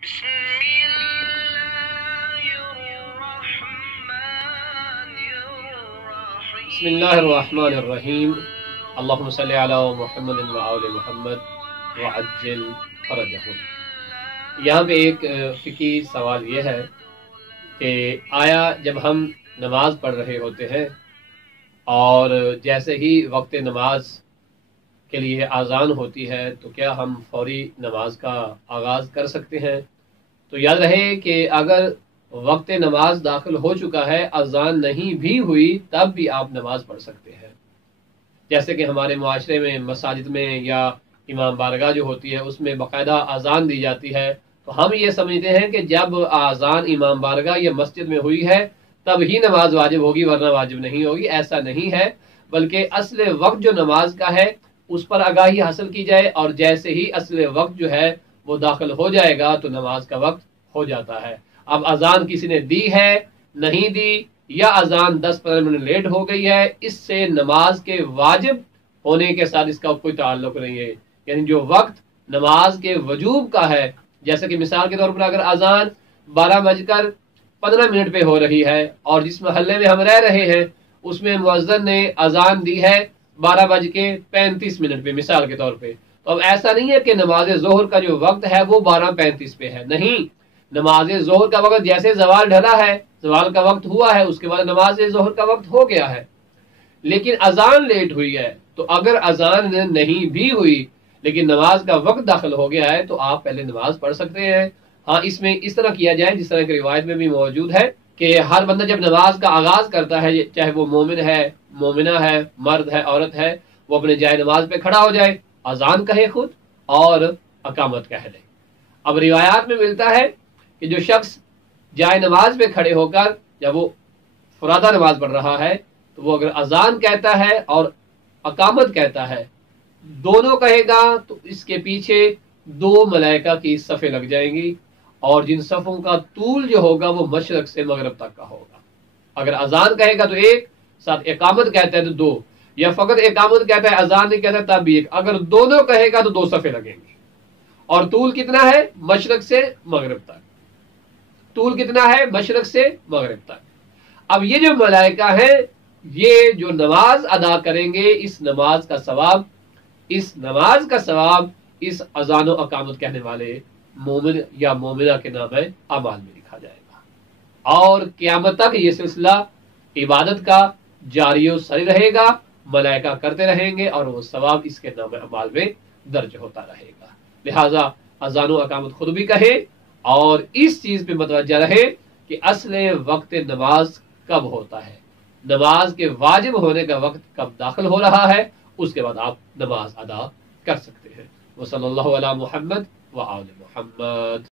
بسم اللہ الرحمن الرحیم اللہم صلی علی محمد و آل محمد وعجل فرجہم۔ یہاں پہ ایک فقہی سوال یہ ہے کہ آیا جب ہم نماز پڑھ رہے ہوتے ہیں اور جیسے ہی وقت نماز کے لیے اذان ہوتی ہے تو کیا ہم فوری نماز کا آغاز کر سکتے ہیں؟ تو یاد رہے کہ اگر وقت نماز داخل ہو چکا ہے، اذان نہیں بھی ہوئی، تب بھی آپ نماز پڑھ سکتے ہیں۔ جیسے کہ ہمارے معاشرے میں مساجد میں یا امام بارگاہ جو ہوتی ہے اس میں باقاعدہ اذان دی جاتی ہے، تو ہم یہ سمجھتے ہیں کہ جب اذان امام بارگاہ یا مسجد میں ہوئی ہے تب ہی نماز واجب ہوگی، ورنہ واجب نہیں ہوگی۔ ایسا نہیں ہے، بلکہ اصل وقت جو نماز کا ہے اس پر آگاہی حاصل کی جائے، اور جیسے ہی اصل وقت جو ہے وہ داخل ہو جائے گا تو نماز کا وقت ہو جاتا ہے۔ اب اذان کسی نے دی ہے، نہیں دی، یا اذان 10-15 منٹ لیٹ ہو گئی ہے، اس سے نماز کے واجب ہونے کے ساتھ اس کا کوئی تعلق نہیں ہے۔ یعنی جو وقت نماز کے وجوب کا ہے، جیسے کہ مثال کے طور پر اگر اذان 12:15 پہ ہو رہی ہے اور جس محلے میں ہم رہ رہے ہیں اس میں مؤذن نے اذان دی ہے 12:35 پہ مثال کے طور پہ، تو اب ایسا نہیں ہے کہ نماز ظہر کا جو وقت ہے وہ 12:35 پہ ہے، نہیں، نماز ظہر کا وقت جیسے زوال ڈھلا ہے، زوال کا وقت ہوا ہے، اس کے بعد نماز ظہر کا وقت ہو گیا ہے، لیکن اذان لیٹ ہوئی ہے۔ تو اگر اذان نہیں بھی ہوئی لیکن نماز کا وقت داخل ہو گیا ہے تو آپ پہلے نماز پڑھ سکتے ہیں۔ ہاں، اس میں اس طرح کیا جائے جس طرح کی روایت میں بھی موجود ہے کہ ہر بندہ جب نماز کا آغاز کرتا ہے، چاہے وہ مومن ہے، مومنہ ہے، مرد ہے، عورت ہے، وہ اپنے جائے نماز پہ کھڑا ہو جائے، اذان کہے خود اور اقامت کہہ لے۔ اب روایات میں ملتا ہے کہ جو شخص جائے نماز پہ کھڑے ہو کر جب وہ فرادہ نماز پڑھ رہا ہے تو وہ اگر اذان کہتا ہے اور اقامت کہتا ہے، دونوں کہے گا، تو اس کے پیچھے 2 ملائکہ کی صفیں لگ جائیں گی، اور جن صفوں کا طول جو ہوگا وہ مشرق سے مغرب تک کا ہوگا۔ اگر اذان کہے گا تو 1، ساتھ اقامت کہتا ہے تو 2، یا فقط اقامت کہتا ہے اذان نہیں کہتا تب بھی 1۔ اگر دونوں کہے گا تو 2 صفیں لگیں گی، اور طول کتنا ہے؟ مشرق سے مغرب تک۔ طول کتنا ہے؟ مشرق سے مغرب تک۔ اب یہ جو ملائکہ ہیں، یہ جو نماز ادا کریں گے، اس نماز کا ثواب اس اذان و اقامت کہنے والے مومن یا مومنہ کے نام اعمال میں لکھا جائے گا، اور قیامت تک یہ سلسلہ عبادت کا جاری و ساری رہے گا، ملائکہ کرتے رہیں گے اور وہ ثواب اس کے نام اعمال میں درج ہوتا رہے گا۔ لہٰذا اذان و اقامت خود بھی کہیں اور اس چیز پہ متوجہ رہے کہ اصل وقت نماز کب ہوتا ہے، نماز کے واجب ہونے کا وقت کب داخل ہو رہا ہے، اس کے بعد آپ نماز ادا کر سکتے ہیں۔ وصلی اللہ علی محمد وآل محمد۔